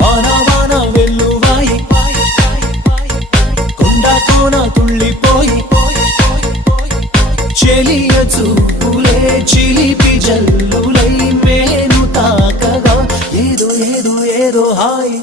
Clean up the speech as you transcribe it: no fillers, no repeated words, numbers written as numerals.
వాన వాన వెల్లువాయి కొండ కోన తుళ్ళిపోయి చెలియ చూపులే చిలిపి జల్లులై మేను తాకగా ఏదో ఏదో ఏదో హాయ్